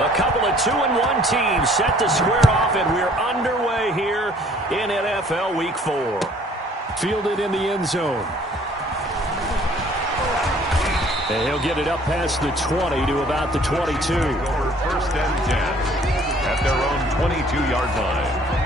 A couple of 2-1 teams set to square off, and we're underway here in NFL Week 4. Fielded in the end zone. And he'll get it up past the 20 to about the 22. Over first and 10 at their own 22-yard line.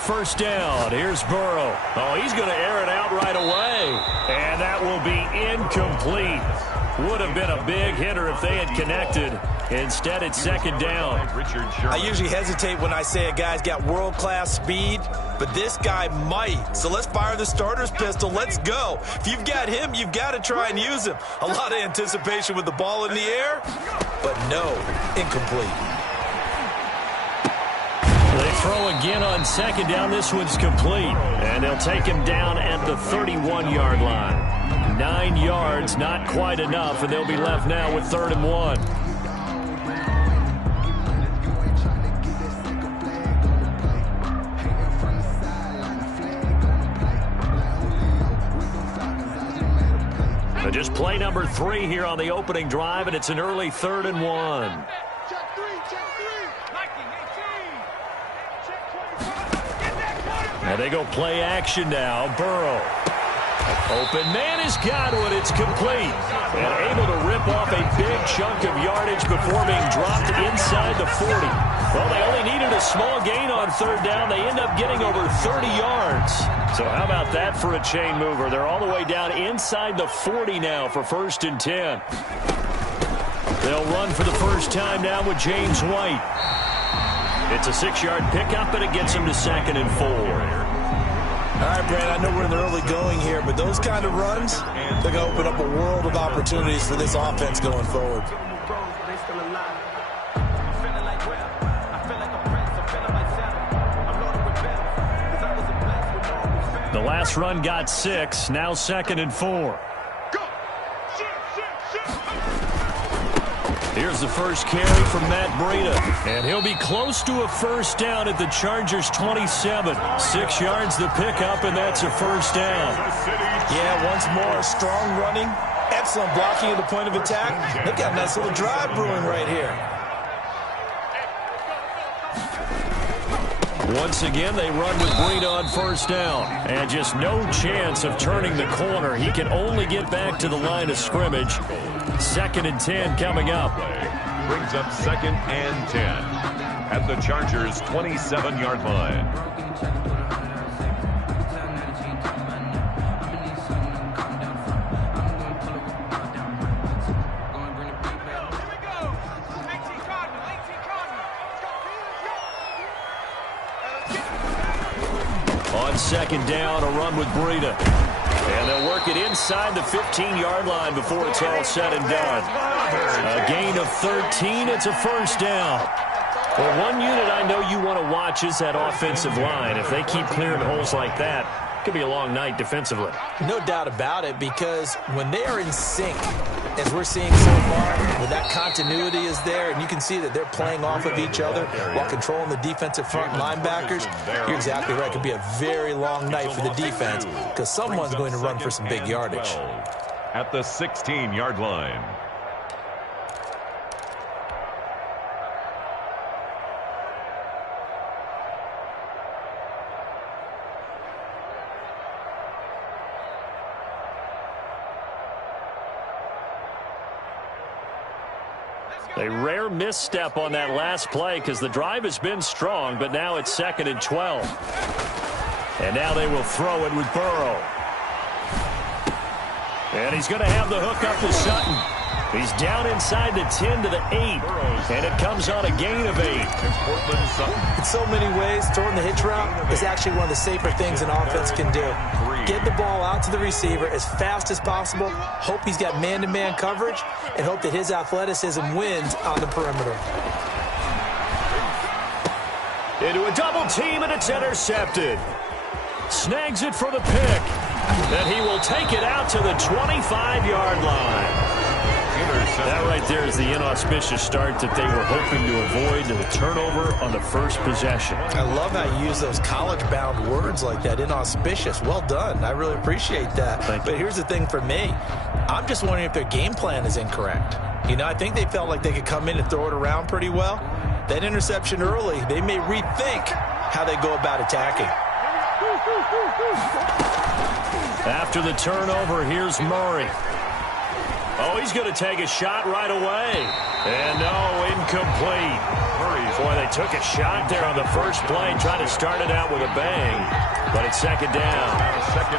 First down. Here's Burrow. Oh, he's going to air it out right away. And that will be incomplete. Would have been a big hitter if they had connected. Instead, it's second down. I usually hesitate when I say a guy's got world-class speed, but this guy might. So let's fire the starter's pistol. Let's go. If you've got him, you've got to try and use him. A lot of anticipation with the ball in the air, but no, incomplete. They throw again on second down. This one's complete. And they'll take him down at the 31-yard line. 9 yards, not quite enough, and they'll be left now with 3rd and 1. Just play number 3 here on the opening drive, and it's an early 3rd and 1. And they go play action now. Burrow. Open man has got one. It's complete. And able to rip off a big chunk of yardage before being dropped inside the 40. Well, they only needed a small gain on 3rd down. They end up getting over 30 yards. So how about that for a chain mover? They're all the way down inside the 40 now for 1st and 10. They'll run for the first time now with James White. It's a 6-yard pickup, and it gets him to 2nd and 4. All right, Brad, I know we're in the early going here, but those kind of runs, they're going to open up a world of opportunities for this offense going forward. The last run got 6, now 2nd and 4. Here's the first carry from Matt Breida, and he'll be close to a first down at the Chargers' 27. 6 yards the pickup, and that's a first down. Yeah, once more, strong running, excellent blocking at the point of attack. They've got a nice little drive brewing right here. Once again, they run with Breida on first down. And just no chance of turning the corner. He can only get back to the line of scrimmage. 2nd and 10 coming up. Brings up 2nd and 10 at the Chargers' 27-yard line. On 2nd down, a run with Breida. And they'll work it inside the 15-yard line before it's all said and done. A gain of 13. It's a first down. Well, one unit I know you want to watch is that offensive line. If they keep clearing holes like that, it could be a long night defensively. No doubt about it, because when they are in sync, as we're seeing so far, when that continuity is there, and you can see that they're playing off of each other while controlling the defensive front linebackers, you're exactly right. It could be a very long night for the defense because someone's going to run for some big yardage. At the 16-yard line. A rare misstep on that last play because the drive has been strong, but now it's 2nd and 12. And now they will throw it with Burrow. And he's going to have the hook up to Sutton. He's down inside the 10 to the 8. And it comes on a gain of 8. In so many ways, throwing the hitch route is actually one of the safer things an offense can do. Get the ball out to the receiver as fast as possible, hope he's got man-to-man coverage, and hope that his athleticism wins on the perimeter. Into a double team, and it's intercepted. snags it for the pick. And he will take it out to the 25-yard line. That right there is the inauspicious start that they were hoping to avoid, to the turnover on the first possession. I love how you use those college-bound words like that, inauspicious. Well done. I really appreciate that. But here's the thing for me. I'm just wondering if their game plan is incorrect. You know, I think they felt like they could come in and throw it around pretty well. That interception early, they may rethink how they go about attacking. After the turnover, here's Murray. Oh, he's going to take a shot right away. And no, incomplete. Boy, they took a shot there on the first play, trying to start it out with a bang. But it's second down.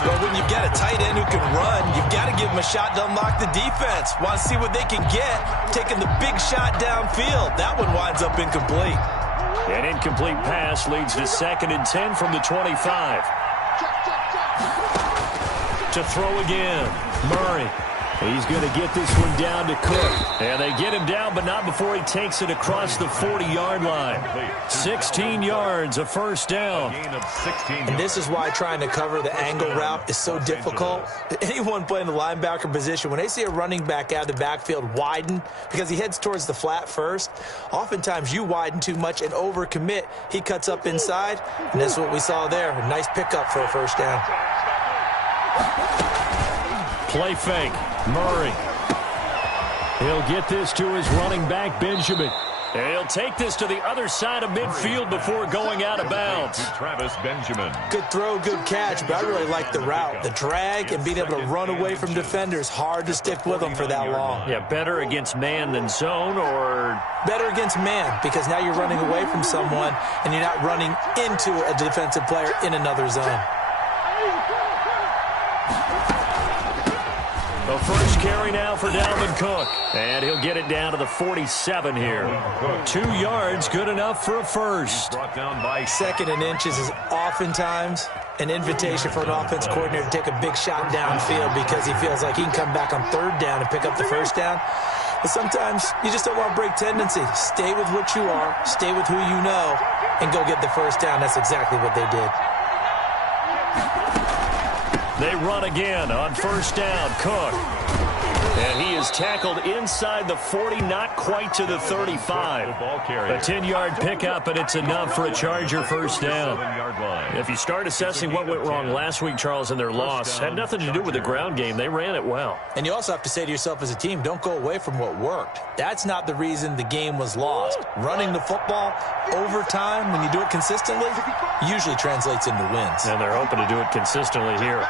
Well, when you've got a tight end who can run, you've got to give him a shot to unlock the defense. Want to see what they can get, taking the big shot downfield. That one winds up incomplete. An incomplete pass leads to 2nd and 10 from the 25. To throw again, Murray. He's going to get this one down to Cook. And they get him down, but not before he takes it across the 40-yard line. 16 yards, a first down. And this is why trying to cover the angle route is so difficult. Anyone playing the linebacker position, when they see a running back out of the backfield widen, because he heads towards the flat first, oftentimes you widen too much and overcommit. He cuts up inside, and that's what we saw there. A nice pickup for a first down. Play fake. Murray. He'll get this to his running back, Benjamin. And he'll take this to the other side of midfield before going out of bounds. Travis Benjamin. Good throw, good catch, but I really like the route. The drag and being able to run away from defenders, hard to stick with them for that long. Yeah, better against man than zone, or? Better against man, because now you're running away from someone and you're not running into a defensive player in another zone. The first carry now for Dalvin Cook. And he'll get it down to the 47 here. 2 yards, good enough for a first. Brought down by 2nd and inches is oftentimes an invitation for an offense coordinator to take a big shot downfield because he feels like he can come back on 3rd down and pick up the first down. But sometimes you just don't want to break tendency. Stay with what you are, stay with who you know, and go get the first down. That's exactly what they did. They run again on first down. Cook. And he is tackled inside the 40, not quite to the 35. A 10-yard pickup, and it's enough for a Charger first down. If you start assessing what went wrong last week, Charles, in their loss, had nothing to do with the ground game. They ran it well. And you also have to say to yourself as a team, don't go away from what worked. That's not the reason the game was lost. Running the football over time, when you do it consistently, usually translates into wins. And they're hoping to do it consistently here.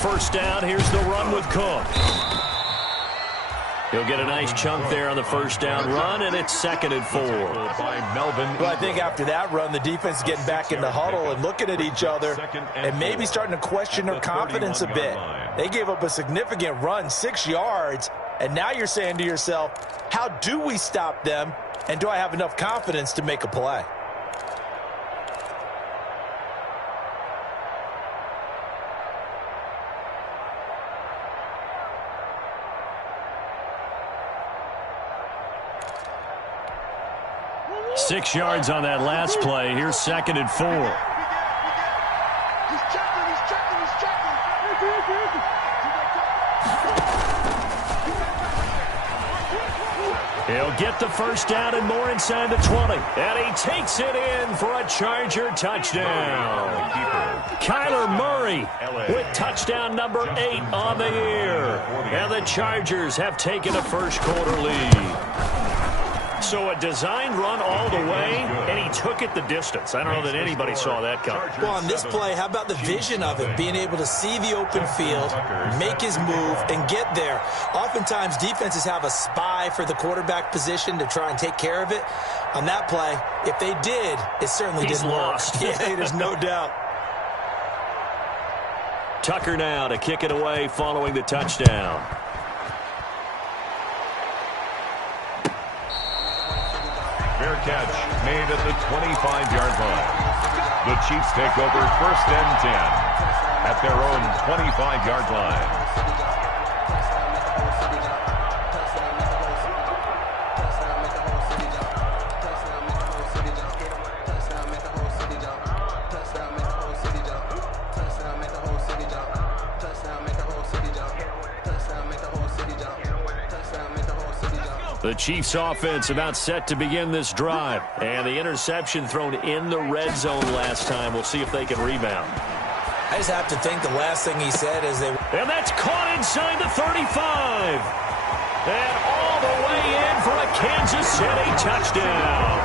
First down, here's the run with Cook. He'll get a nice chunk there on the first down run, and it's 2nd and 4. Well, I think after that run, the defense is getting back in the huddle and looking at each other and maybe starting to question their confidence a bit. They gave up a significant run, 6 yards, and now you're saying to yourself, how do we stop them, and do I have enough confidence to make a play? Six yards on that last play. Here's 2nd and 4. He'll get the first down and more inside the 20. And he takes it in for a Charger touchdown. Kyler Murray with touchdown number 8 on the year. And the Chargers have taken a first quarter lead. So a designed run all the way, and he took it the distance. I don't know that anybody saw that coming. Well, on this play, how about the vision of it? Being able to see the open field, make his move, and get there. Oftentimes, defenses have a spy for the quarterback position to try and take care of it. On that play, if they did, it certainly didn't lost. work. Yeah, there's no doubt. Tucker now to kick it away following the touchdown. Fair catch made at the 25-yard line. The Chiefs take over 1st and 10 at their own 25-yard line. The Chiefs offense about set to begin this drive. And the interception thrown in the red zone last time. We'll see if they can rebound. I just have to think the last thing he said is they... And that's caught inside the 35. And all the way in for a Kansas City touchdown.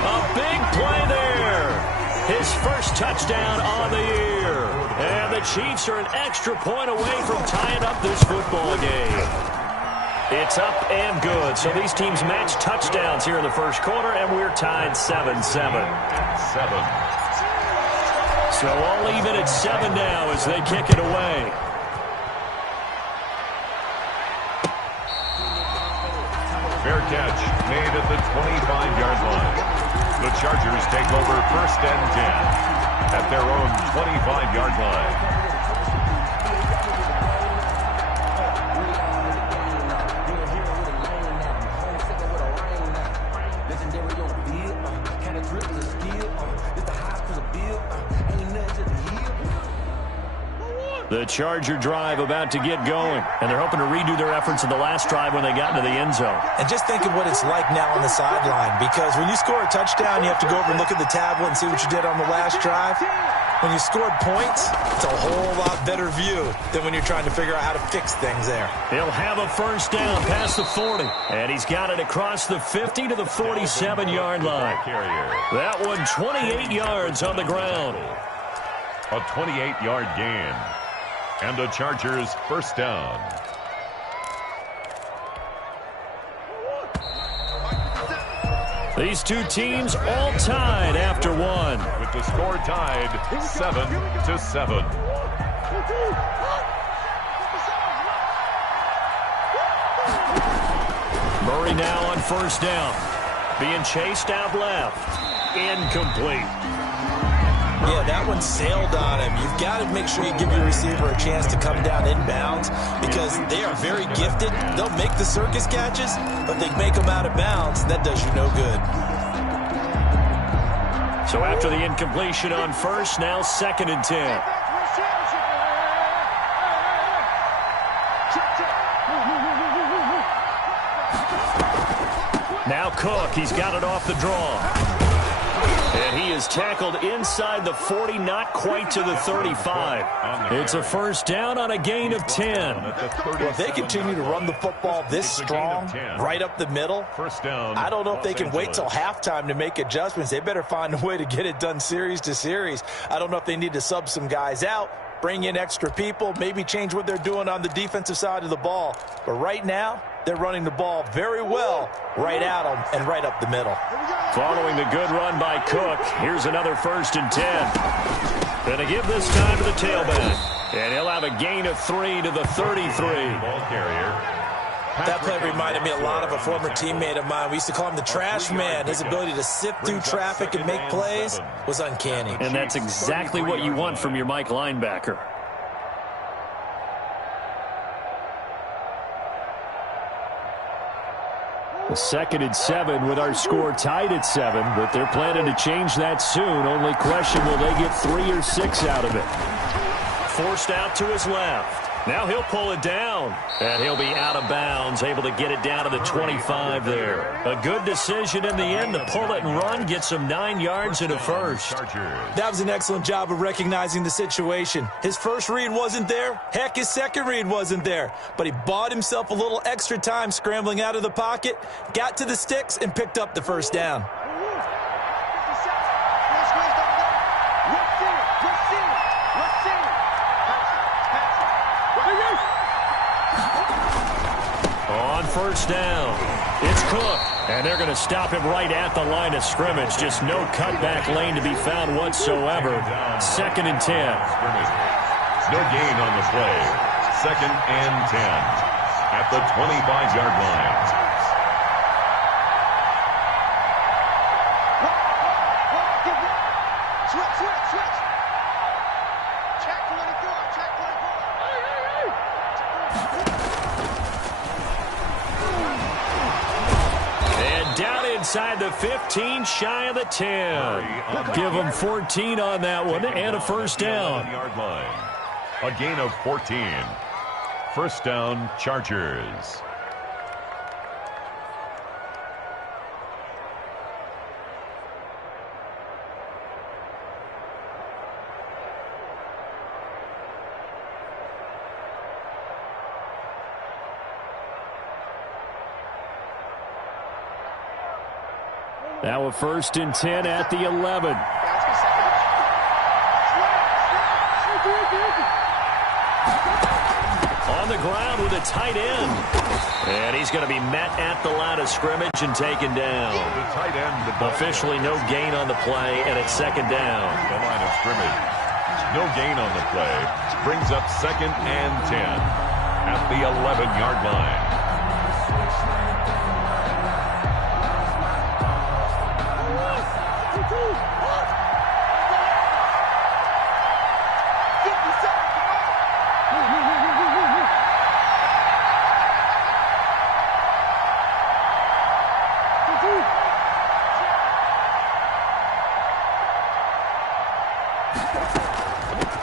A big play there. His first touchdown on the year. And the Chiefs are an extra point away from tying up this football game. It's up and good. So these teams match touchdowns here in the first quarter, and we're tied 7-7. So all even at 7 now as they kick it away. Fair catch made at the 25-yard line. The Chargers take over 1st and 10 at their own 25-yard line. The Charger drive about to get going, and they're hoping to redo their efforts in the last drive when they got into the end zone. And just think of what it's like now on the sideline, because when you score a touchdown, you have to go over and look at the tablet and see what you did on the last drive. When you scored points, it's a whole lot better view than when you're trying to figure out how to fix things there. He'll have a first down past the 40, and he's got it across the 50 to the 47-yard line. That one 28 yards on the ground. A 28-yard gain. And the Chargers first down. These two teams all tied after one. With the score tied 7-7. Murray now on first down. Being chased out left. Incomplete. Yeah, that one sailed on him. You've got to make sure you give your receiver a chance to come down inbounds because they are very gifted. They'll make the circus catches, but they make them out of bounds. That does you no good. So after the incompletion on first, now 2nd and 10. Now Cook, he's got it off the draw. And he is tackled inside the 40, not quite to the 35. It's a first down on a gain of 10. Well, if they continue to run the football this strong, right up the middle, I don't know if they can wait till halftime to make adjustments. They better find a way to get it done series to series. I don't know if they need to sub some guys out, bring in extra people, maybe change what they're doing on the defensive side of the ball. But right now, they're running the ball very well right at them and right up the middle. Following the good run by Cook, here's another 1st and 10. Going to give this time to the tailback. And he'll have a gain of 3 to the 33. Ball carrier. That play reminded me a lot of a former teammate of mine. We used to call him the trash man. His ability to sift through traffic and make plays was uncanny. And that's exactly what you want from your Mike linebacker. The 2nd and 7 with our score tied at 7, but they're planning to change that soon. Only question, will they get 3 or 6 out of it? Forced out to his left. Now he'll pull it down, and he'll be out of bounds, able to get it down to the 25 there. A good decision in the end to pull it and run, get some 9 yards and a first. That was an excellent job of recognizing the situation. His first read wasn't there. Heck, his second read wasn't there. But he bought himself a little extra time scrambling out of the pocket, got to the sticks, and picked up the first down. On first down, it's Cook, and they're going to stop him right at the line of scrimmage. Just no cutback lane to be found whatsoever. 2nd and 10. No gain on the play. 2nd and 10 at the 25-yard line. Inside the 15, shy of the 10. Give them 14 on that one and a first down. A gain of 14. First down, Chargers. Now a 1st and 10 at the 11. On the ground with a tight end. And he's going to be met at the line of scrimmage and taken down. The tight end. Officially no gain on the play, and it's 2nd down. The line of scrimmage. No gain on the play. Brings up 2nd and 10 at the 11-yard line.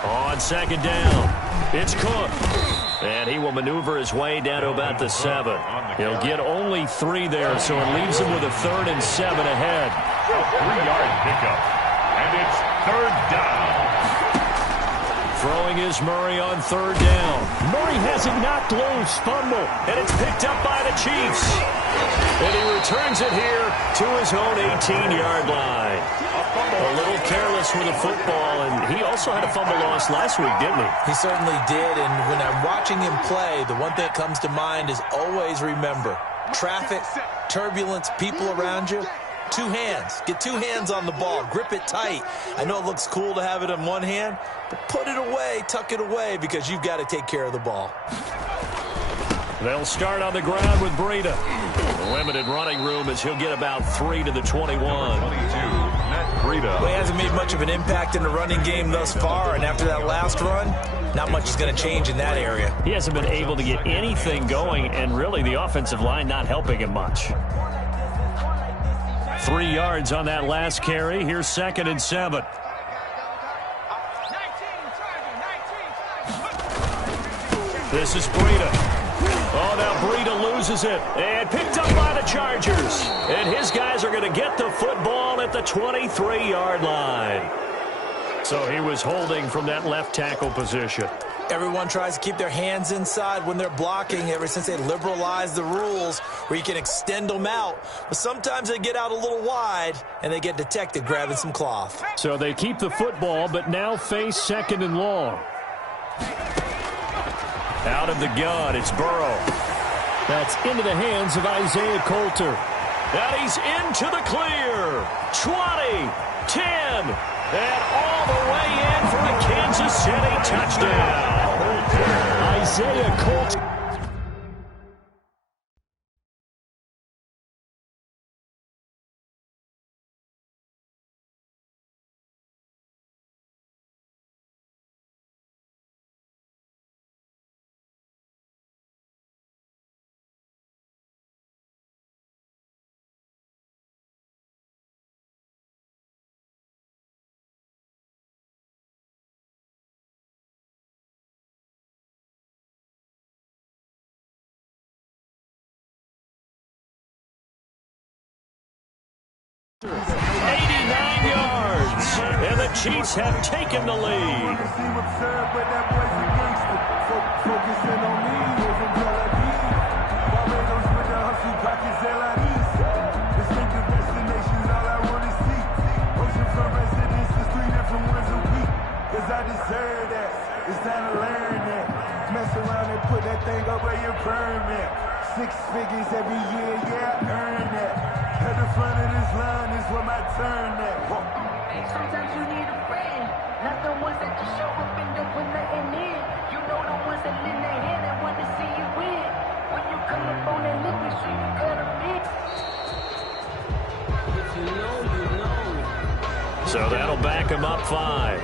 On 2nd down, it's Cook. And he will maneuver his way down to about the 7. He'll get only 3 there, so it leaves him with a 3rd and 7 ahead. A 3-yard pickup, and it's 3rd down. Throwing is Murray on 3rd down. Murray has it knocked loose, fumble, and it's picked up by the Chiefs. And he returns it here to his own 18-yard line. A little careless with the football, and he also had a fumble loss last week, didn't he? He certainly did, and when I'm watching him play, the one thing that comes to mind is always remember, traffic, turbulence, people around you, 2 hands. Get 2 hands on the ball. Grip it tight. I know it looks cool to have it in one hand, but put it away, tuck it away, because you've got to take care of the ball. They'll start on the ground with Breida. Limited running room as he'll get about 3 to the 21. 22, Matt Breida. Well, he hasn't made much of an impact in the running game thus far, and after that last run, not much is going to change in that area. He hasn't been able to get anything going, and really the offensive line not helping him much. 3 yards on that last carry. Here's 2nd and 7. This is Breida. Oh, now Breida loses it. And picked up by the Chargers. And his guys are going to get the football at the 23-yard line. So he was holding from that left tackle position. Everyone tries to keep their hands inside when they're blocking ever since they liberalized the rules where you can extend them out. But sometimes they get out a little wide and they get detected grabbing some cloth. So they keep the football, but now face 2nd and long. Out of the gun, it's Burrow. That's into the hands of Isaiah Coulter. And he's into the clear. 20, 10, and all the way in for a Kansas City touchdown. Isaiah Coulter. And the Chiefs have taken the lead. I deserve that. It's time to learn that. Mess around and put that thing up where you burn that. 6 figures every year, yeah, I earn that. At the front of this line is where my turn at. Sometimes you need a friend, not the ones that just show up and don't put nothing in. You know the ones that lend their hand and want to see you win. When you come up on that lick, make sure you cut them in. If you know, you know. So that'll back him up 5.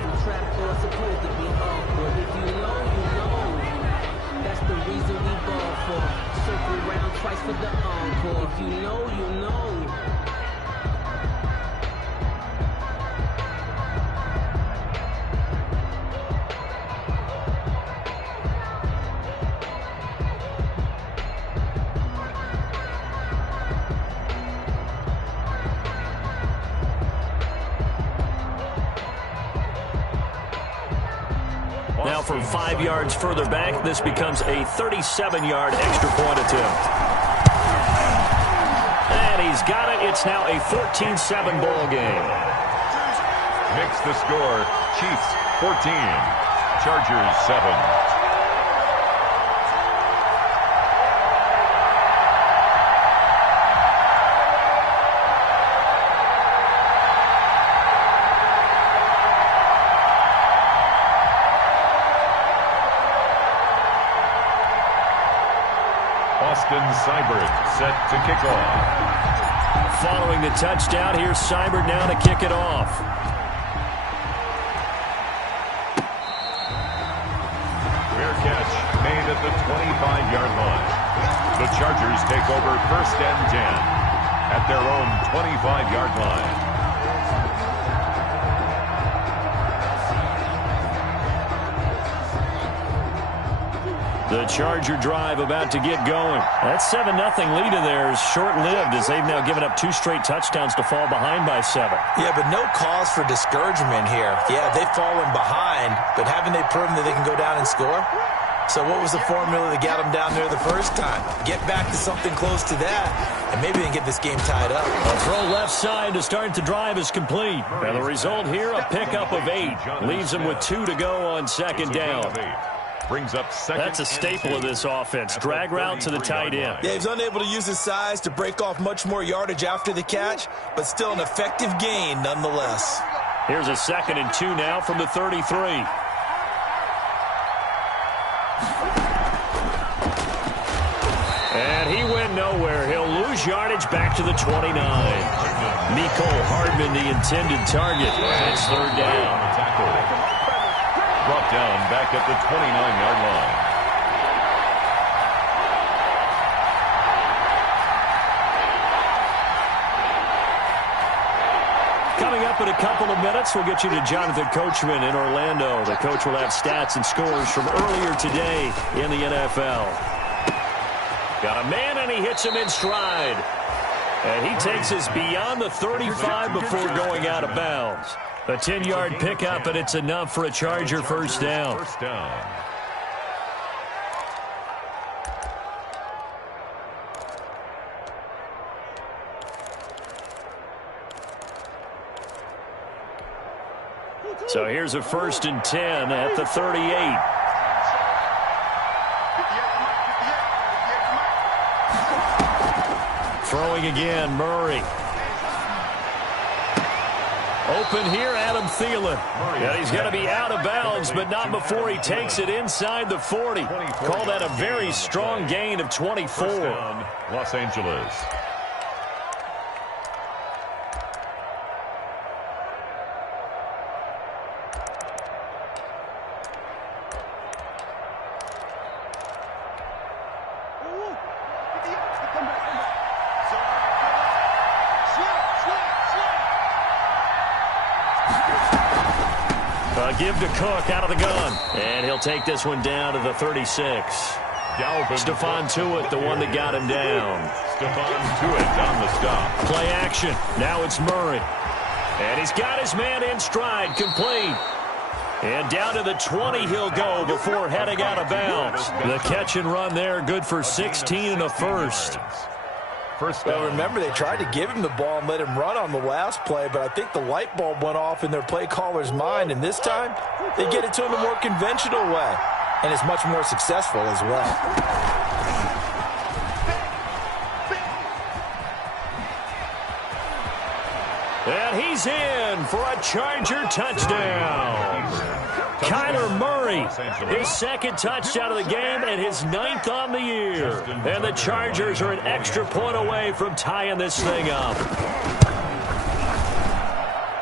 Supposed to be awkward. If you know, you know. That's the reason we ball for. Circle around twice for the encore. If you know, you know. Now from 5 yards further back, this becomes a 37-yard extra point attempt. And he's got it. It's now a 14-7 ball game. Makes the score Chiefs 14, Chargers 7. Seibert set to kick off. Following the touchdown, here's Seibert now to kick it off. Fair catch made at the 25-yard line. The Chargers take over 1st and 10 at their own 25-yard line. The Charger drive about to get going. That 7-0 lead of theirs short-lived as they've now given up 2 straight touchdowns to fall behind by 7. Yeah, but no cause for discouragement here. Yeah, they've fallen behind, but haven't they proven that they can go down and score? So what was the formula that got them down there the first time? Get back to something close to that, and maybe they can get this game tied up. A throw left side to start the drive is complete. And the result here, a pickup of 8. Leaves them with 2 to go on 2nd down. Brings up second. That's a staple of this offense. Drag route to the tight end. Yeah, he's unable to use his size to break off much more yardage after the catch, but still an effective gain nonetheless. Here's a 2nd and 2 now from the 33. And he went nowhere. He'll lose yardage back to the 29. Mecole Hardman, the intended target. And it's 3rd down. Brought down back at the 29-yard line. Coming up in a couple of minutes, we'll get you to Jonathan Coachman in Orlando. The coach will have stats and scores from earlier today in the NFL. Got a man, and he hits him in stride. And he takes us beyond the 35 before going out of bounds. A 10-yard pickup, and it's enough for a Charger 1st down. First down. So here's a 1st and 10 at the 38. Throwing again, Murray. Open here, Adam Thielen. And he's going to be out of bounds, but not before he takes it inside the 40. Call that a very strong gain of 24. Los Angeles. Give to Cook out of the gun. And he'll take this one down to the 36. Stephon Tuitt, the one that got him down. Stephon Tuitt on the stop. Play action. Now it's Murray. And he's got his man in stride, complete. And down to the 20 he'll go before heading out of bounds. The catch and run there, good for 16 and a first. Well, remember, they tried to give him the ball and let him run on the last play, but I think the light bulb went off in their play caller's mind, and this time they get it to him a more conventional way, and it's much more successful as well. And he's in for a Charger touchdown. Kyler Murray, his 2nd touchdown of the game and his 9th on the year. And the Chargers are an extra point away from tying this thing up.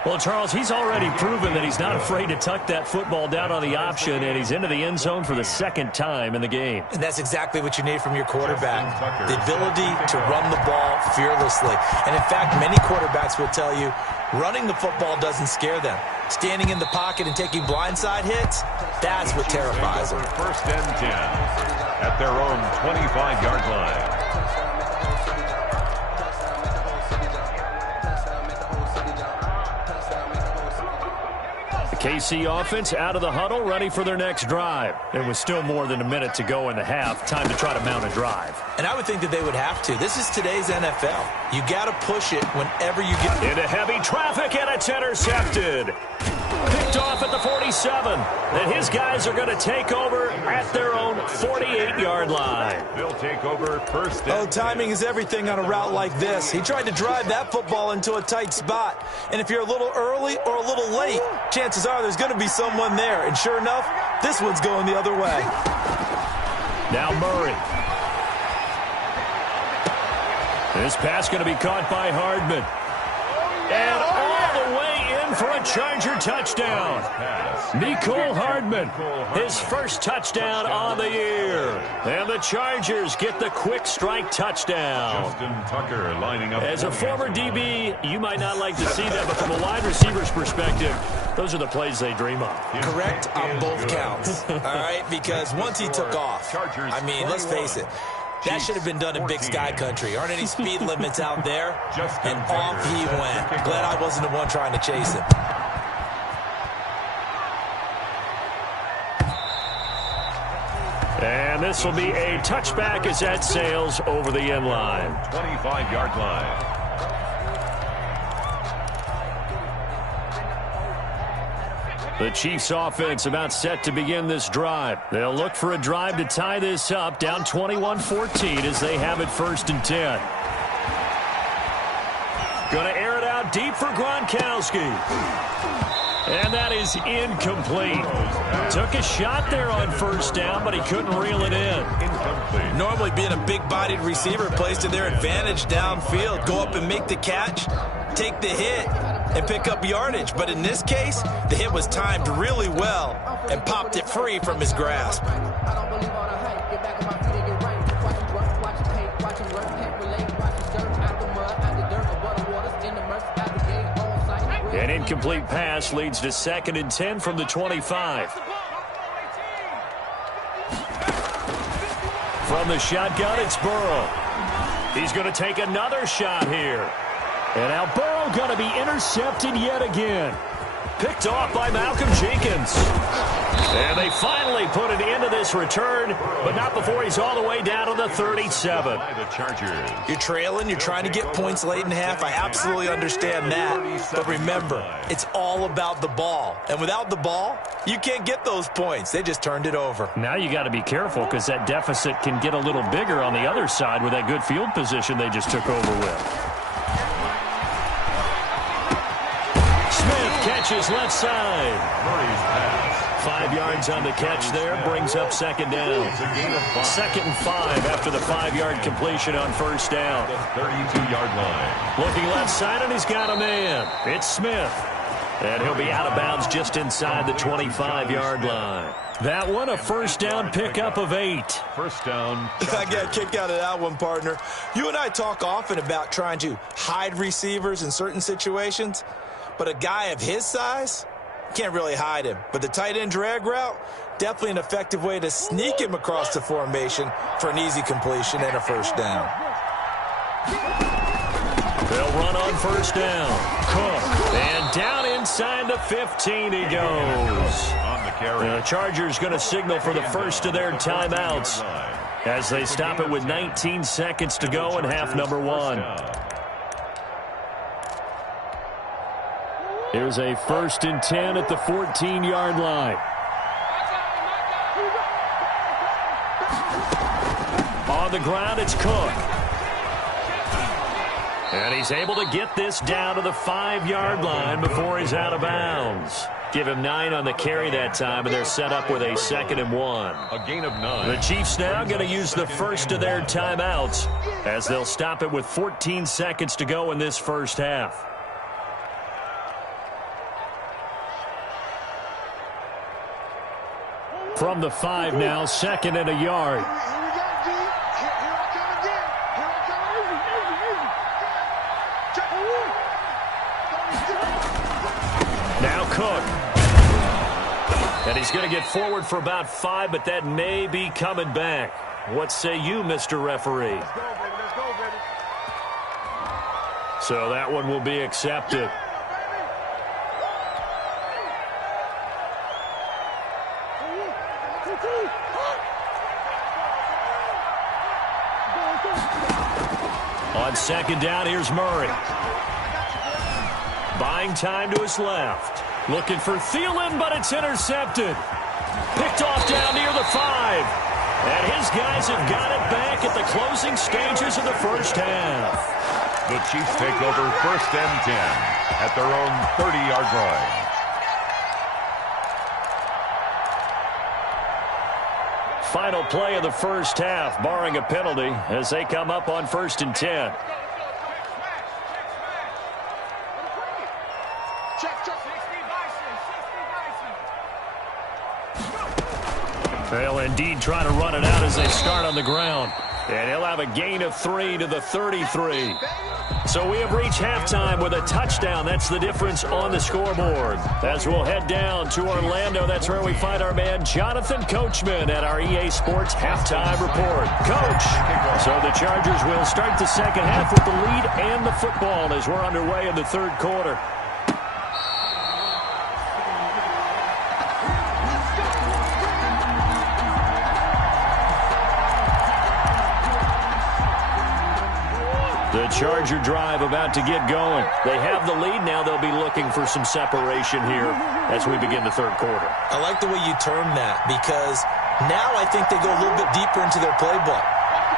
Well, Charles, he's already proven that he's not afraid to tuck that football down on the option, and he's into the end zone for the 2nd time in the game. And that's exactly what you need from your quarterback, the ability to run the ball fearlessly. And, in fact, many quarterbacks will tell you running the football doesn't scare them. Standing in the pocket and taking blindside hits, that's what terrifies them. 1st and 10 at their own 25-yard line. KC offense out of the huddle, ready for their next drive. There was still more than a minute to go in the half. Time to try to mount a drive. And I would think that they would have to. This is today's NFL. You got to push it whenever you get into heavy traffic, and it's intercepted. Picked off at the 47. And his guys are going to take over at their own 48-yard line. They'll take over first down. Oh, timing is everything on a route like this. He tried to drive that football into a tight spot. And if you're a little early or a little late, chances are there's going to be someone there. And sure enough, this one's going the other way. Now Murray. This pass going to be caught by Hardman. And all the way in for a Charger touchdown. Nicole Hardman, his first touchdown on the year. And the Chargers get the quick strike touchdown. Justin Tucker lining up. As a former DB, you might not like to see that, but from a wide receiver's perspective, those are the plays they dream of. Correct on both counts. All right, because once he took off, I mean, let's face it, that should have been done in Big Sky Country. Aren't any speed limits out there? And off he went. Glad I wasn't the one trying to chase him. And this will be a touchback as that sails over the end line. 25-yard line. The Chiefs offense about set to begin this drive. They'll look for a drive to tie this up, down 21-14 as they have it 1st and 10. Going to air it out deep for Gronkowski. And that is incomplete. Took a shot there on 1st down, but he couldn't reel it in. Normally being a big-bodied receiver plays to their advantage downfield. Go up and make the catch, take the hit, and pick up yardage. But in this case, the hit was timed really well and popped it free from his grasp. An incomplete pass leads to 2nd and 10 from the 25. From the shotgun, it's Burrow. He's going to take another shot here. And now Burrow going to be intercepted yet again. Picked off by Malcolm Jenkins. And they finally put an end to this return, but not before he's all the way down to the 37. You're trailing, you're trying to get points late in half. I absolutely understand that. But remember, it's all about the ball. And without the ball, you can't get those points. They just turned it over. Now you got to be careful because that deficit can get a little bigger on the other side with that good field position they just took over with. Catches left side. Murray's pass. 5 yards on the catch there. Brings up 2nd down. 2nd and 5 after the 5-yard completion on 1st down. 32-yard line. Looking left side, and he's got a man. It's Smith. And he'll be out of bounds just inside the 25-yard line. That one, a 1st down pickup of 8. 1st down. I got kicked out of that one, partner. You and I talk often about trying to hide receivers in certain situations. But a guy of his size, can't really hide him. But the tight end drag route, definitely an effective way to sneak him across the formation for an easy completion and a 1st down. They'll run on 1st down. Cook. And down inside the 15 he goes. On the carry. The Chargers going to signal for the first of their timeouts as they stop it with 19 seconds to go in half number 1. Here's a 1st and 10 at the 14-yard line. On the ground, it's Cook. And he's able to get this down to the 5-yard line before he's out of bounds. Give him 9 on the carry that time, and they're set up with a 2nd and 1. A gain of 9. The Chiefs now going to use the first of their timeouts as they'll stop it with 14 seconds to go in this 1st half. From the 5 now, 2nd and a yard. Now Cook. And he's going to get forward for about 5, but that may be coming back. What say you, Mr. Referee? Let's go, baby. Let's go, baby. So that one will be accepted. On second down, here's Murray. Buying time to his left. Looking for Thielen, but it's intercepted. Picked off down near the 5. And his guys have got it back at the closing stages of the first half. The Chiefs take over first and 10 at their own 30-yard line. Final play of the first half, barring a penalty, as they come up on first and 10. They'll indeed try to run it out as they start on the ground. And he'll have a gain of 3 to the 33. So we have reached halftime with a touchdown. That's the difference on the scoreboard. As we'll head down to Orlando, that's where we find our man Jonathan Coachman at our EA Sports Halftime Report. Coach, so the Chargers will start the second half with the lead and the football as we're underway in the third quarter. The Charger drive about to get going. They have the lead. Now they'll be looking for some separation here as we begin the third quarter. I like the way you term that because now I think they go a little bit deeper into their playbook.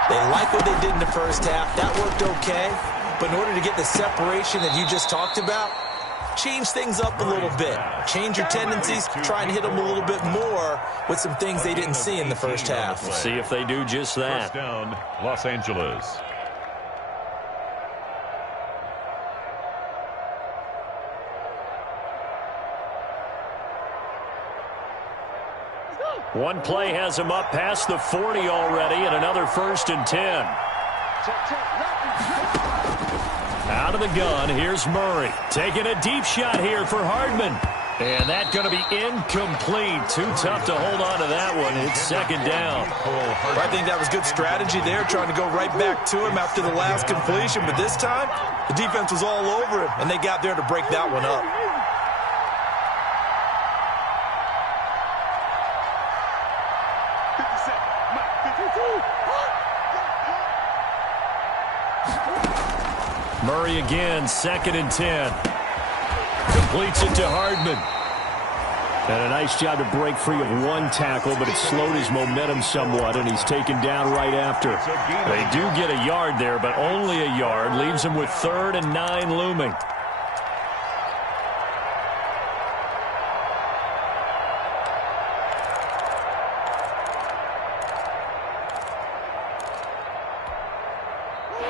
They like what they did in the first half. That worked okay. But in order to get the separation that you just talked about, change things up a little bit. Change your tendencies. Try and hit them a little bit more with some things they didn't see in the first half. We'll see if they do just that. First down, Los Angeles. One play has him up past the 40 already, and another first and 10. Out of the gun, here's Murray. Taking a deep shot here for Hardman. And that's going to be incomplete. Too tough to hold on to that one. It's second down. I think that was good strategy there, trying to go right back to him after the last completion. But this time, the defense was all over him, and they got there to break that one up. Murray again, second and 10. Completes it to Hardman. And a nice job to break free of one tackle, but it slowed his momentum somewhat, and he's taken down right after. They do get a yard there, but only a yard. Leaves him with 3rd and 9 looming.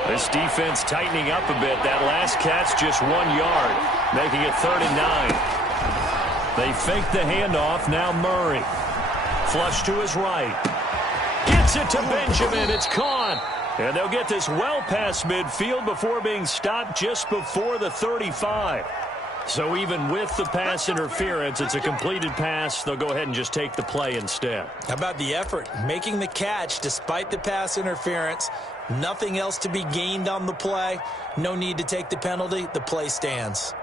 This defense tightening up a bit. That last catch just 1 yard, making it 3rd and 9. They fake the handoff. Now Murray. Flush to his right. Gets it to Benjamin. It's caught. And they'll get this well past midfield before being stopped just before the 35. So even with the pass interference, it's a completed pass. They'll go ahead and just take the play instead. How about the effort? Making the catch despite the pass interference. Nothing else to be gained on the play. No need to take the penalty. The play stands.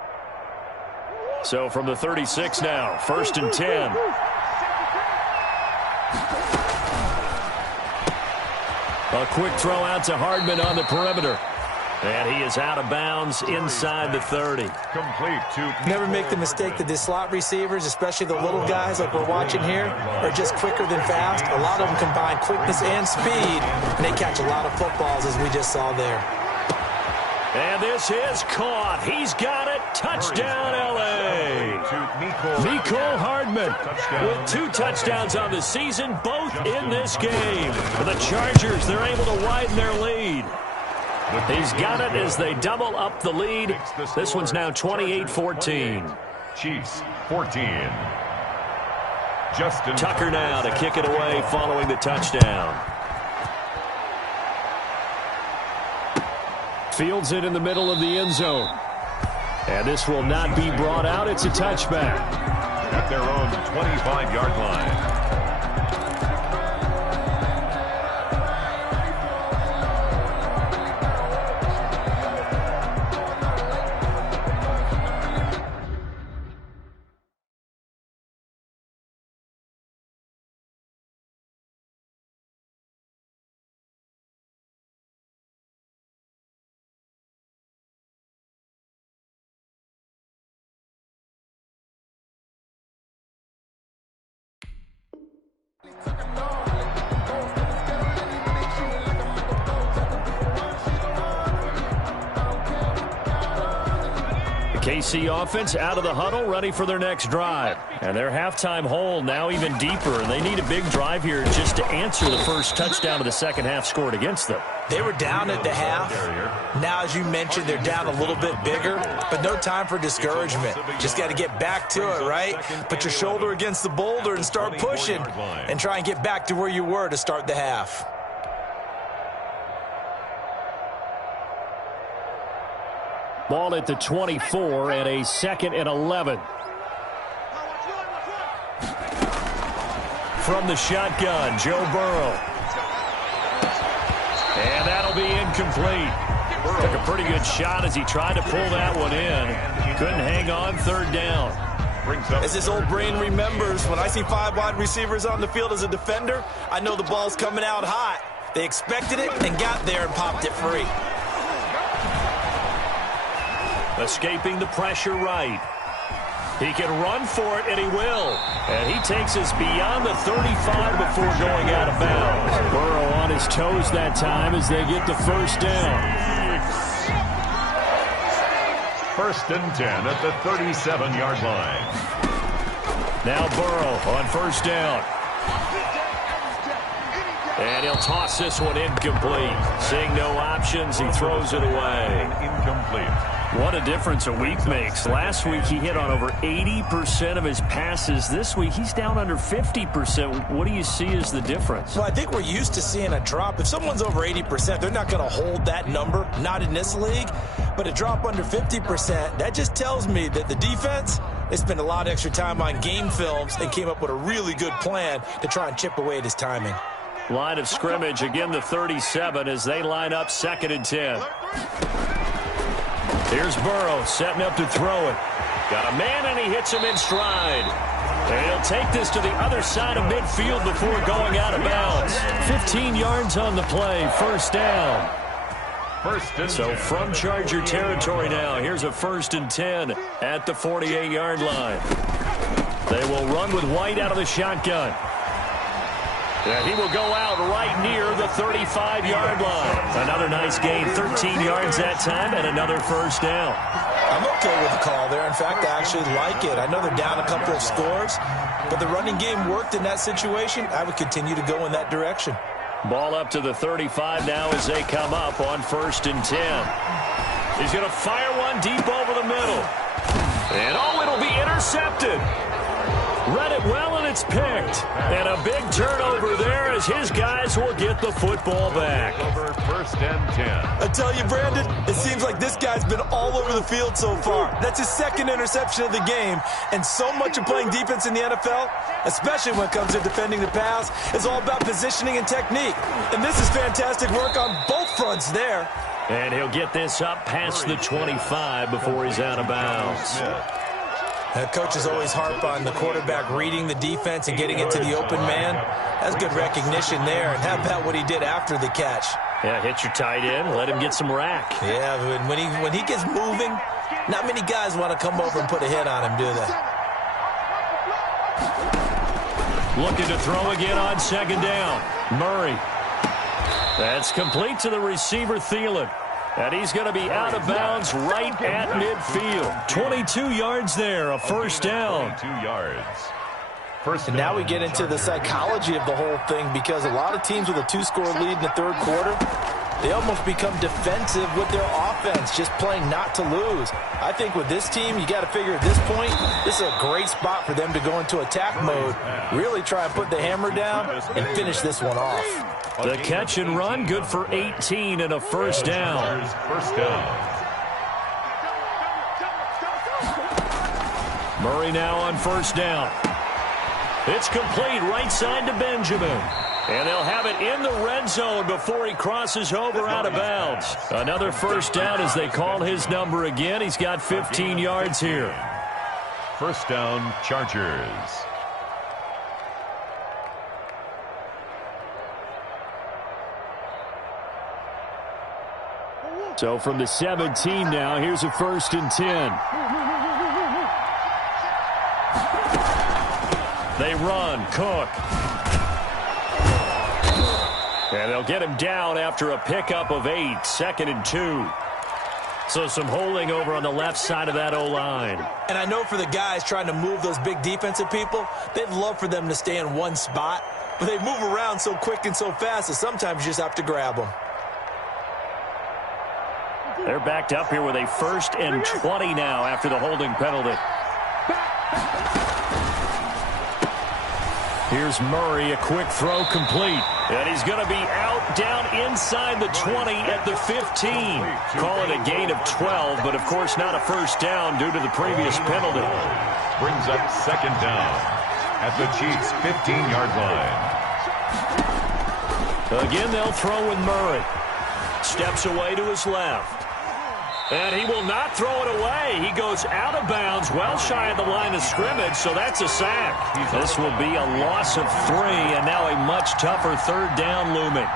So from the 36 now, 1st and 10. A quick throw out to Hardman on the perimeter. And he is out of bounds inside the 30. Complete to... Never make the mistake that the slot receivers, especially the little guys like we're watching here, are just quicker than fast. A lot of them combine quickness and speed, and they catch a lot of footballs, as we just saw there. And this is caught. He's got it. Touchdown, L.A. Mecole Hardman with 2 touchdowns on the season, both in this game. For the Chargers, they're able to widen their lead. He's got it as they double up the lead. This one's now 28-14. Chiefs 14. Justin Tucker now to kick it away following the touchdown. Fields it in the middle of the end zone. And this will not be brought out. It's a touchback. At their own 25-yard line. KC offense out of the huddle, ready for their next drive. And their halftime hole now even deeper, and they need a big drive here just to answer the first touchdown of the second half scored against them. They were down at the half. Now, as you mentioned, they're down a little bit bigger, but no time for discouragement. Just got to get back to it, right? Put your shoulder against the boulder and start pushing and try and get back to where you were to start the half. Ball at the 24 and a 2nd and 11. From the shotgun, Joe Burrow. And that'll be incomplete. Took a pretty good shot as he tried to pull that one in. Couldn't hang on, 3rd down. As his old brain remembers, when I see 5 wide receivers on the field as a defender, I know the ball's coming out hot. They expected it and got there and popped it free. Escaping the pressure right. He can run for it, and he will. And he takes us beyond the 35 before going out of bounds. Burrow on his toes that time as they get the first down. 1st and 10 at the 37-yard line. Now Burrow on 1st down. And he'll toss this one incomplete. Seeing no options, he throws it away. Incomplete. What a difference a week makes. Last week he hit on over 80% of his passes. This week he's down under 50%. What do you see as the difference? Well, I think we're used to seeing a drop. If someone's over 80%, they're not going to hold that number, not in this league. But a drop under 50%, that just tells me that the defense, they spent a lot of extra time on game films and came up with a really good plan to try and chip away at his timing. Line of scrimmage, again the 37 as they line up 2nd and 10. Here's Burrow setting up to throw it. Got a man and he hits him in stride. And he'll take this to the other side of midfield before going out of bounds. 15 yards on the play, 1st down. So from Charger territory now, here's a 1st and 10 at the 48-yard line. They will run with White out of the shotgun. And he will go out right near the 35-yard line. Another nice gain, 13 yards that time, and another 1st down. I'm okay with the call there. In fact, I actually like it. I know they're down a couple of scores, but the running game worked in that situation. I would continue to go in that direction. Ball up to the 35 now as they come up on 1st and 10. He's going to fire one deep over the middle. And, it'll be intercepted. Read it well, and it's picked. And a big turnover there as his guys will get the football back. Over 1st and 10. I tell you, Brandon, it seems like this guy's been all over the field so far. That's his 2nd interception of the game. And so much of playing defense in the NFL, especially when it comes to defending the pass, is all about positioning and technique. And this is fantastic work on both fronts there. And he'll get this up past the 25 before he's out of bounds. Coaches always harp on the quarterback reading the defense and getting into the open man. That's good recognition there. And how about what he did after the catch? Yeah, hit your tight end, let him get some rack. Yeah, when he gets moving, not many guys want to come over and put a hit on him, do they? Looking to throw again on 2nd down. Murray. That's complete to the receiver, Thielen. And he's going to be out of bounds right at midfield. 22 yards there, a 1st down. 22 yards. And now we get into the psychology of the whole thing, because a lot of teams with a 2-score lead in the 3rd quarter, they almost become defensive with their offense, just playing not to lose. I think with this team, you got to figure at this point, this is a great spot for them to go into attack mode, really try and put the hammer down and finish this one off. The catch and run, good for 18 and a 1st down. 1st down. Murray now on 1st down. It's complete right side to Benjamin. And they'll have it in the red zone before he crosses over out of bounds. Another 1st down as they call his number again. He's got 15 yards here. 1st down, Chargers. So from the 17 now, here's a 1st and 10. They run. Cook. And they'll get him down after a pickup of 8, 2nd and 2. So some holding over on the left side of that O-line. And I know for the guys trying to move those big defensive people, they'd love for them to stay in one spot. But they move around so quick and so fast that sometimes you just have to grab them. They're backed up here with a 1st and 20 now after the holding penalty. Here's Murray, a quick throw complete. And he's going to be out down inside the 20 at the 15. Call it a gain of 12, but of course not a first down due to the previous penalty. Brings up 2nd down at the Chiefs' 15-yard line. Again, they'll throw with Murray. Steps away to his left. And he will not throw it away. He goes out of bounds, well shy of the line of scrimmage, so that's a sack. This will be a loss of 3, and now a much tougher 3rd down looming.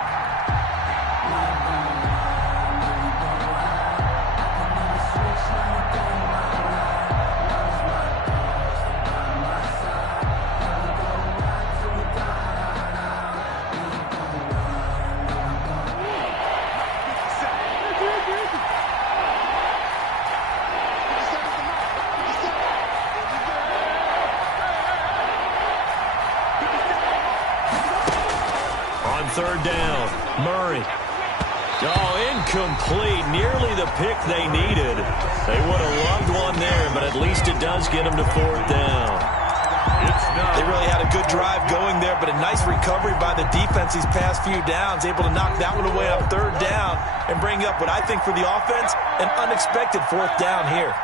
On 3rd down, Murray. Oh, incomplete. Nearly the pick they needed. They would have loved one there, but at least it does get them to 4th down. They really had a good drive going there, but a nice recovery by the defense these past few downs, able to knock that one away on 3rd down and bring up what I think for the offense, an unexpected 4th down here.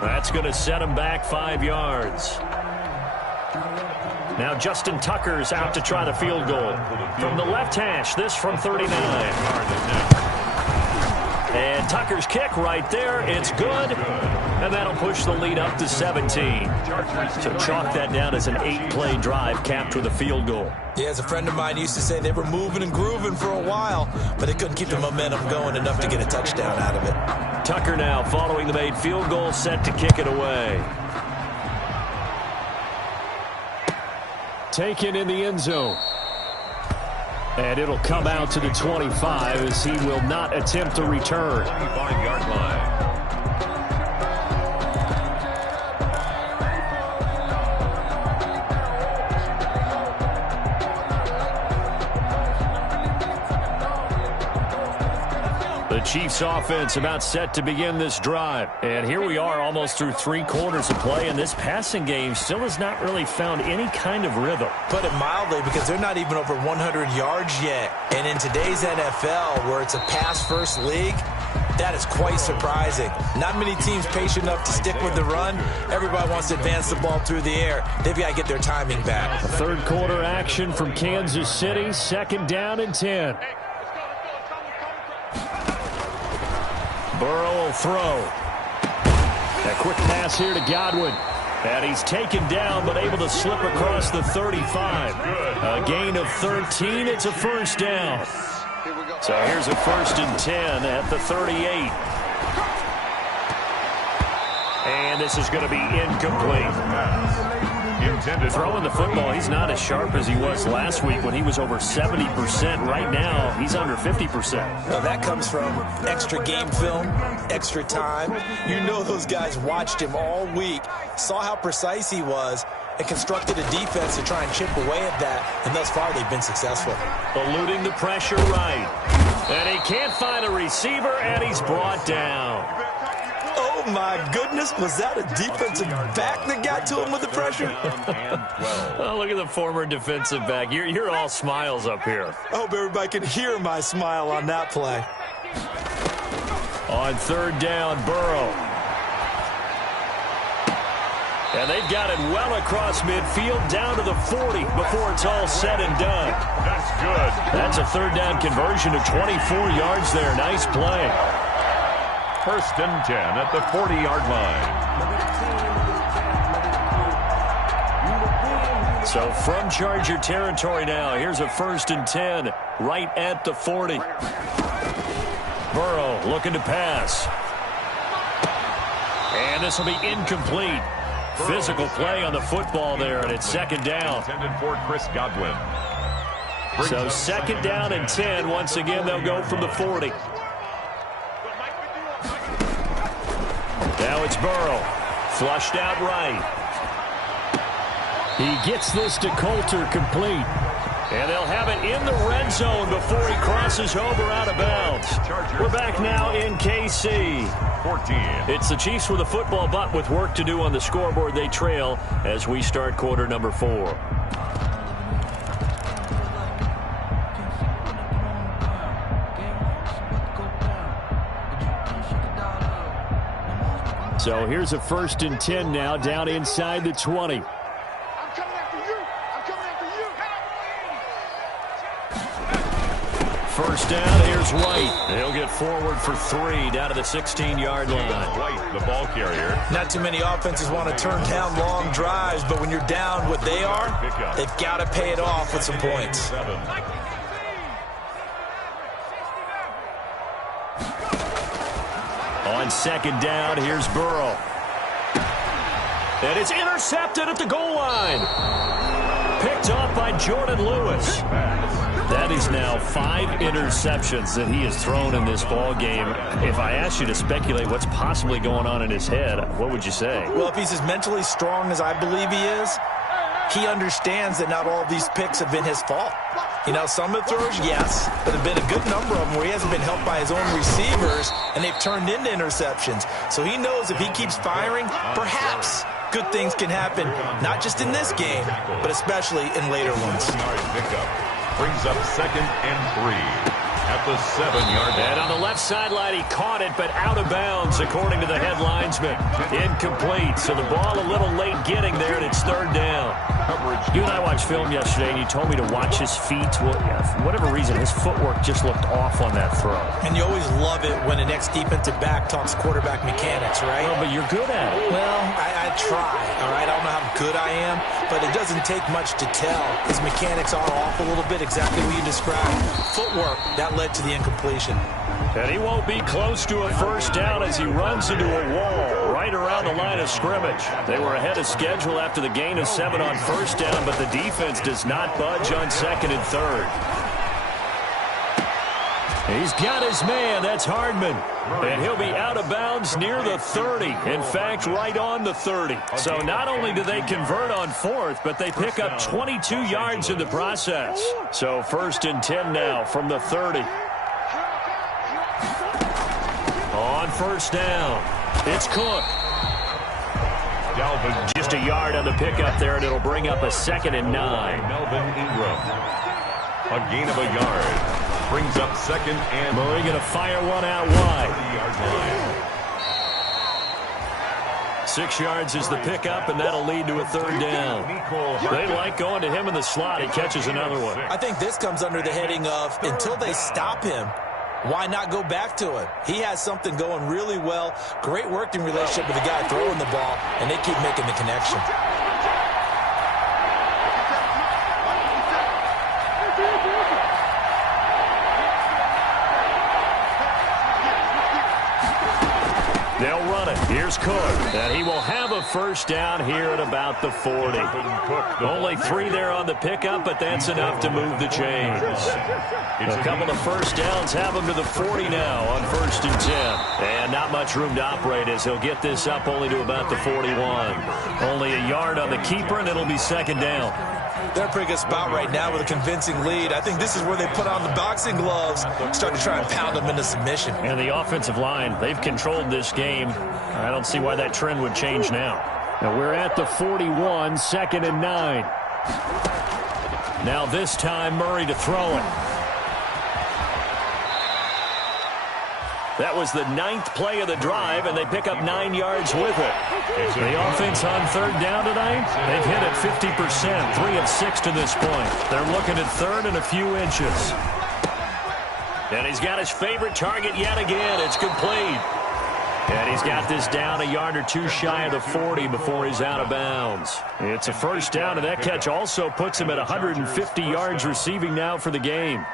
That's going to set him back 5 yards. Now Justin Tucker's out to try the field goal. From the left hash, this from 39. And Tucker's kick right there. It's good. And that'll push the lead up to 17. So chalk that down as an 8-play drive capped with a field goal. Yeah, as a friend of mine used to say, they were moving and grooving for a while, but they couldn't keep the momentum going enough to get a touchdown out of it. Tucker now following the made field goal, set to kick it away. Taken in the end zone. And it'll come out to the 25 as he will not attempt to return. 25-yard line. The Chiefs offense about set to begin this drive. And here we are almost through 3 quarters of play, and this passing game still has not really found any kind of rhythm. Put it mildly, because they're not even over 100 yards yet. And in today's NFL, where it's a pass-first league, that is quite surprising. Not many teams patient enough to stick with the run. Everybody wants to advance the ball through the air. They've got to get their timing back. A 3rd quarter action from Kansas City, 2nd down and 10. Burrow will throw. A quick pass here to Godwin. And he's taken down, but able to slip across the 35. A gain of 13. It's a first down. So here's a 1st and 10 at the 38. And this is going to be incomplete. Throwing the football, he's not as sharp as he was last week when he was over 70%. Right now, he's under 50%. Now that comes from extra game film, extra time. You know those guys watched him all week, saw how precise he was, and constructed a defense to try and chip away at that, and thus far they've been successful. Eluding the pressure right. And he can't find a receiver, and he's brought down. Oh, my goodness. Was that a defensive back that got to him with the pressure? Oh, look at the former defensive back. You're all smiles up here. I hope everybody can hear my smile on that play. On 3rd down, Burrow. And they've got it well across midfield down to the 40 before it's all said and done. That's good. That's a third down conversion of 24 yards there. Nice play. First and 10 at the 40-yard line. So from Charger territory now, here's a first and 10 right at the 40. Burrow looking to pass. And this will be incomplete. Physical play on the football there, and it's second down. Intended for Chris Godwin. So second down and 10. Once again, they'll go from the 40. Now it's Burrow. Flushed out right. He gets this to Coulter complete. And they'll have it in the red zone before he crosses over out of bounds. We're back now in KC. 14. It's the Chiefs with a football, but with work to do on the scoreboard. They trail as we start quarter number 4. So here's a first and 10 now down inside the 20. First down, here's White. He'll get forward for 3 down to the 16-yard line. White, the ball carrier. Not too many offenses want to turn down long drives, but when you're down what they are, they've got to pay it off with some points. On second down, here's Burrow. And it's intercepted at the goal line. Picked off by Jordan Lewis. That is now 5 interceptions that he has thrown in this ball game. If I asked you to speculate what's possibly going on in his head, what would you say? Well, if he's as mentally strong as I believe he is, he understands that not all of these picks have been his fault. You know, some of the throws, yes, but there have been a good number of them where he hasn't been helped by his own receivers, and they've turned into interceptions. So he knows if he keeps firing, perhaps good things can happen, not just in this game, but especially in later ones. Brings up second and 3 at the 7-yard line. And on the left sideline, he caught it, but out of bounds, according to the head linesman. Incomplete, so the ball a little late getting there, and it's third down. You and I watched film yesterday, and you told me to watch his feet. Well, yeah, for whatever reason, his footwork just looked off on that throw. And you always love it when an ex-defensive back talks quarterback mechanics, right? Well, but you're good at it. Well, I try, all right? I don't know how good I am, but it doesn't take much to tell. His mechanics are off a little bit, exactly what you described. Footwork, that led to the incompletion. And he won't be close to a first down as he runs into a wall right around the line of scrimmage. They were ahead of schedule after the gain of 7 on first down, but the defense does not budge on second and third. He's got his man. That's Hardman. And he'll be out of bounds near the 30. In fact, right on the 30. So not only do they convert on fourth, but they pick up 22 yards in the process. So first and 10 now from the 30. On first down, it's Cook. Dalvin. Just a yard on the pickup there, and it'll bring up a second and 9. Melvin Ingram. A gain of a yard. Brings up second and Murray going to fire one out wide. 30-yard line. 6 yards is the pickup, and that'll lead to a third down. They like going to him in the slot. He catches another one. I think this comes under the heading of until they stop him, why not go back to him? He has something going really well. Great working relationship with the guy throwing the ball, and they keep making the connection. They'll run it. Here's Cook. And he will have a first down here at about the 40. Only 3 there on the pickup, but that's enough to move the chains. A couple of first downs have him to the 40 now on first and 10. And not much room to operate as he'll get this up only to about the 41. Only a yard on the keeper, and it'll be second down. They're in a pretty good spot right now with a convincing lead. I think this is where they put on the boxing gloves, start to try and pound them into submission. And the offensive line, they've controlled this game. I don't see why that trend would change now. Now we're at the 41, second and 9. Now this time Murray to throw it. That was the 9th play of the drive, and they pick up 9 yards with it. The offense on third down tonight, they've hit it 50%, 3 of 6 to this point. They're looking at third and a few inches. And he's got his favorite target yet again. It's complete. And he's got this down a yard or two shy of the 40 before he's out of bounds. It's a first down, and that catch also puts him at 150 yards receiving now for the game.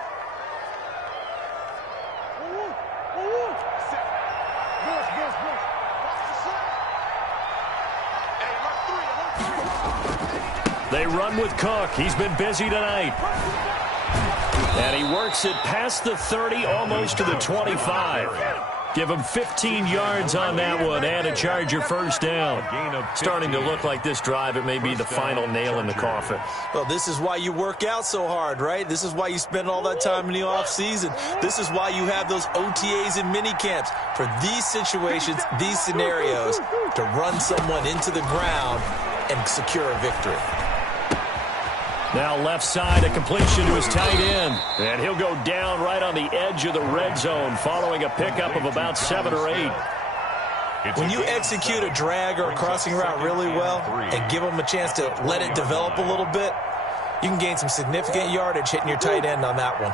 They run with Cook. He's been busy tonight. And he works it past the 30, almost to the 25. Give him 15 yards on that one and a Charger first down. Starting to look like this drive, it may be the final nail in the coffin. Well, this is why you work out so hard, right? This is why you spend all that time in the offseason. This is why you have those OTAs and mini camps. For these situations, these scenarios, to run someone into the ground and secure a victory. Now left side, a completion to his tight end. And he'll go down right on the edge of the red zone following a pickup of about 7 or 8. When you execute a drag or a crossing route really well and give them a chance to let it develop a little bit, you can gain some significant yardage hitting your tight end on that one.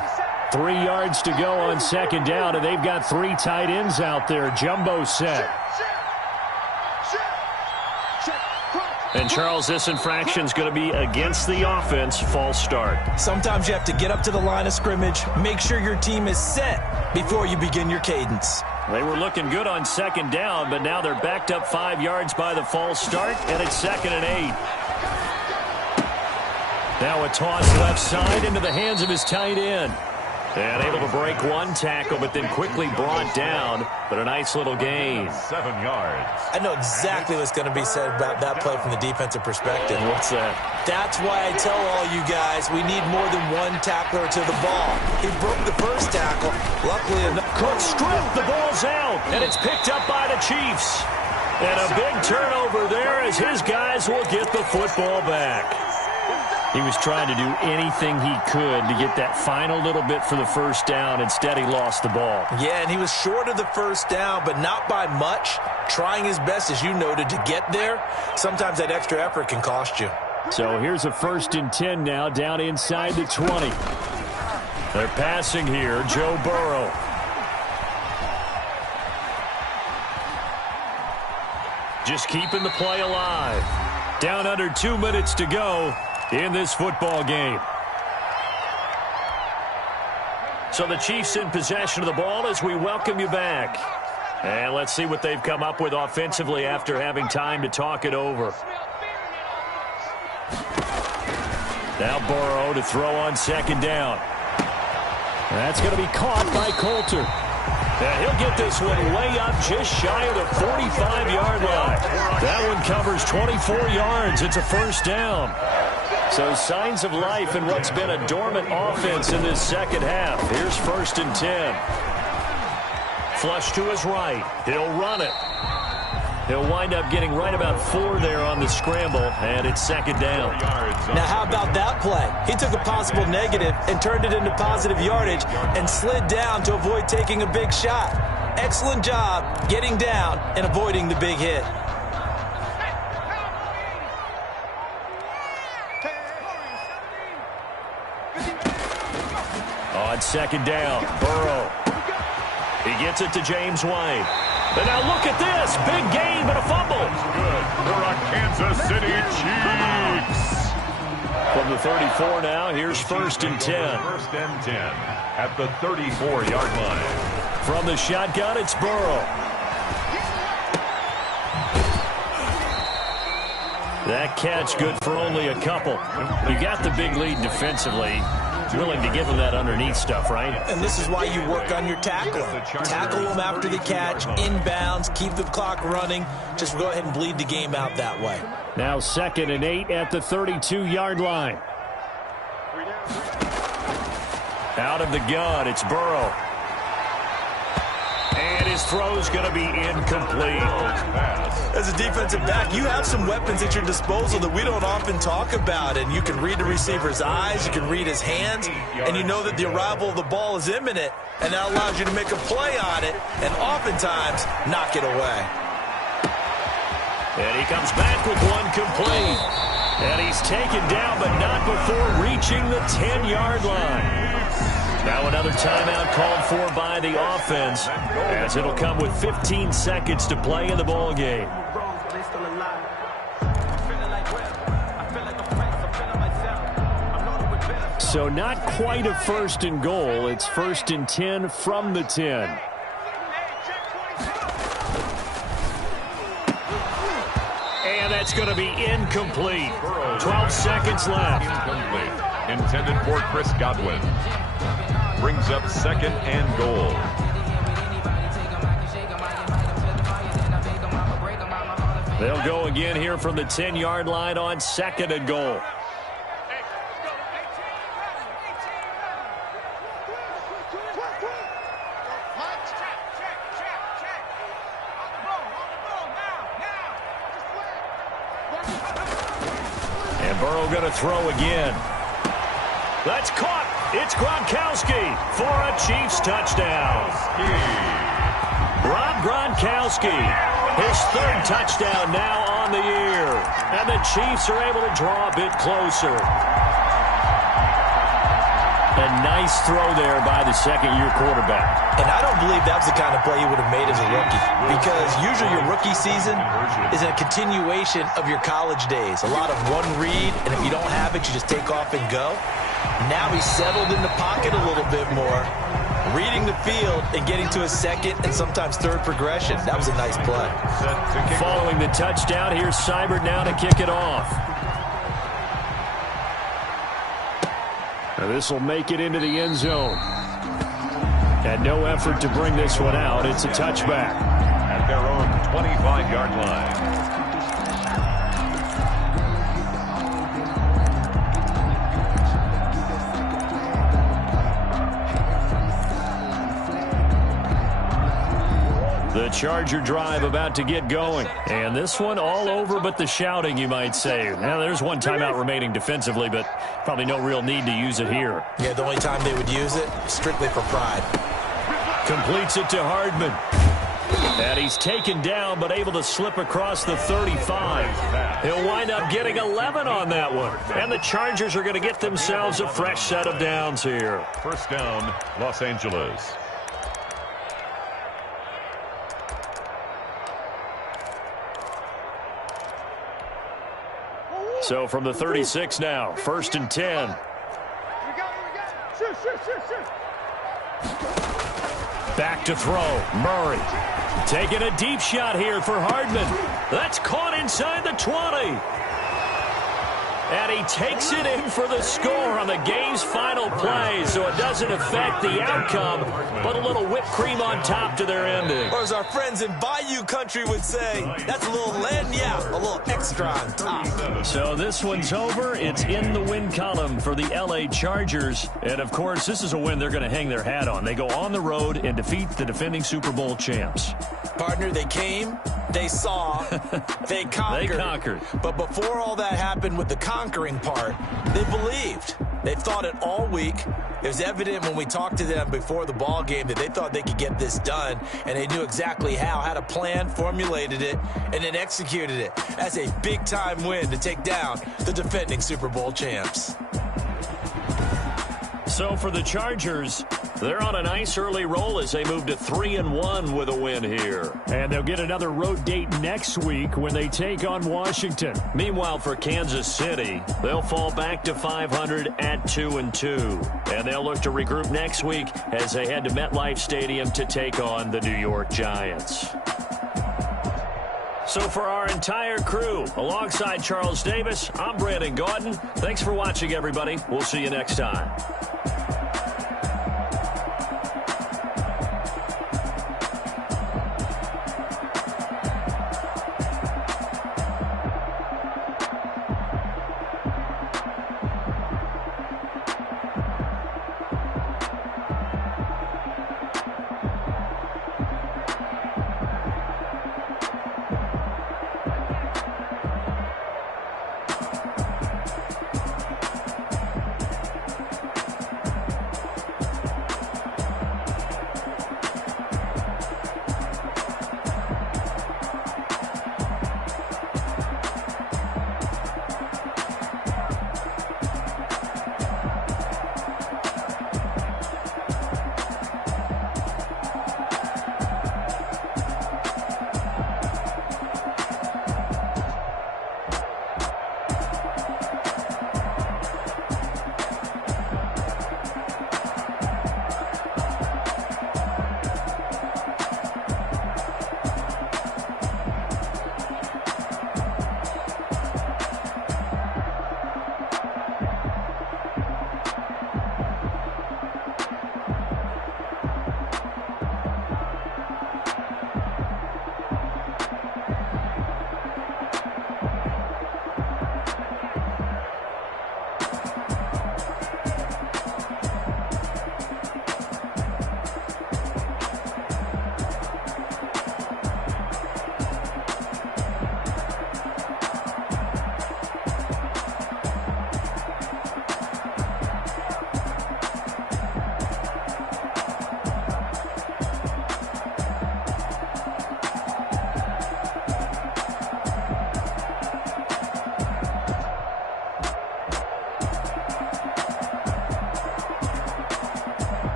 3 yards to go on second down, and they've got 3 tight ends out there. Jumbo set. And, Charles, this infraction's going to be against the offense. False start. Sometimes you have to get up to the line of scrimmage, make sure your team is set before you begin your cadence. They were looking good on second down, but now they're backed up 5 yards by the false start, and it's 2nd and 8. Now a toss left side into the hands of his tight end. And able to break one tackle, but then quickly brought down. But a nice little gain. 7 yards. I know exactly what's going to be said about that play from the defensive perspective. What's that? That's why I tell all you guys we need more than one tackler to the ball. He broke the first tackle. Luckily enough. Cook stripped. The ball's out. And it's picked up by the Chiefs. And a big turnover there as his guys will get the football back. He was trying to do anything he could to get that final little bit for the first down. Instead, he lost the ball. Yeah, and he was short of the first down, but not by much. Trying his best, as you noted, to get there. Sometimes that extra effort can cost you. So here's a 1st and 10 now, down inside the 20. They're passing here, Joe Burrow. Just keeping the play alive. Down under 2 minutes to go in this football game. So the Chiefs in possession of the ball as we welcome you back. And let's see what they've come up with offensively after having time to talk it over. Now Burrow to throw on second down. That's going to be caught by Coulter. And he'll get this one way up just shy of the 45-yard line. That one covers 24 yards. It's a first down. So signs of life in what's been a dormant offense in this second half. Here's 1st and 10. Flush to his right. He'll run it. He'll wind up getting right about 4 there on the scramble, and it's 2nd down. Now, how about that play? He took a possible negative and turned it into positive yardage and slid down to avoid taking a big shot. Excellent job getting down and avoiding the big hit. On second down, Burrow. He gets it to James White. And now look at this. Big gain, but a fumble. Good for a Kansas City Chiefs. From the 34 now, here's 1st and 10. 1st and 10 at the 34-yard line. From the shotgun, it's Burrow. That catch good for only a couple. You got the big lead defensively. Willing to give him that underneath stuff, right? And this is why you work on your tackle. Tackle them after the catch, inbounds, keep the clock running. Just go ahead and bleed the game out that way. Now 2nd and 8 at the 32-yard line. Out of the gun, it's Burrow. And his throw's going to be incomplete. As a defensive back, you have some weapons at your disposal that we don't often talk about, and you can read the receiver's eyes, you can read his hands, and you know that the arrival of the ball is imminent, and that allows you to make a play on it and oftentimes knock it away. And he comes back with one complete. And he's taken down, but not before reaching the 10-yard line. Now another timeout called for by the offense, as it'll come with 15 seconds to play in the ball game. So not quite a 1st and goal. It's 1st and 10 from the 10. And that's going to be incomplete. 12 seconds left. Incomplete. Intended for Chris Godwin. Brings up 2nd and goal. They'll go again here from the 10-yard line on 2nd and goal. And Burrow going to throw again. That's caught. It's Gronkowski for a Chiefs touchdown. Rob Gronkowski, his 3rd touchdown now on the year. And the Chiefs are able to draw a bit closer. A nice throw there by the 2nd-year quarterback. And I don't believe that was the kind of play he would have made as a rookie, because usually your rookie season is a continuation of your college days. A lot of one read, and if you don't have it, you just take off and go. Now he's settled in the pocket a little bit more, reading the field and getting to his 2nd and sometimes 3rd progression. That was a nice play. Following the touchdown, here's Seibert now to kick it off. Now this will make it into the end zone. And no effort to bring this one out. It's a touchback. At their own 25-yard line. The Charger drive about to get going. And this one all over but the shouting, you might say. Now, there's one timeout remaining defensively, but probably no real need to use it here. Yeah, the only time they would use it, strictly for pride. Completes it to Hardman. And he's taken down, but able to slip across the 35. He'll wind up getting 11 on that one. And the Chargers are going to get themselves a fresh set of downs here. 1st down, Los Angeles. So from the 36 now, 1st and 10. Back to throw. Murray taking a deep shot here for Hardman. That's caught inside the 20. And he takes it in for the score on the game's final play, so it doesn't affect the outcome, but a little whipped cream on top to their ending. Or as our friends in Bayou Country would say, that's a little lagniappe, a little extra on top. So this one's over. It's in the win column for the L.A. Chargers. And, of course, this is a win they're going to hang their hat on. They go on the road and defeat the defending Super Bowl champs. Partner, they came, they saw, they conquered. They conquered. But before all that happened with the conquering part, they believed. They thought it all week. It was evident when we talked to them before the ball game that they thought they could get this done, and they knew exactly how, had a plan, formulated it, and then executed it. That's a big-time win to take down the defending Super Bowl champs. So for the Chargers, they're on a nice early roll as they move to 3-1 with a win here. And they'll get another road date next week when they take on Washington. Meanwhile, for Kansas City, they'll fall back to 500 at 2-2. And they'll look to regroup next week as they head to MetLife Stadium to take on the New York Giants. So for our entire crew, alongside Charles Davis, I'm Brandon Gaudin. Thanks for watching, everybody. We'll see you next time.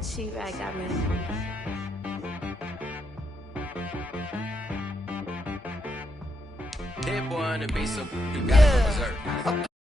She right got me. Hit boy on the beat, so you gotta go berserk.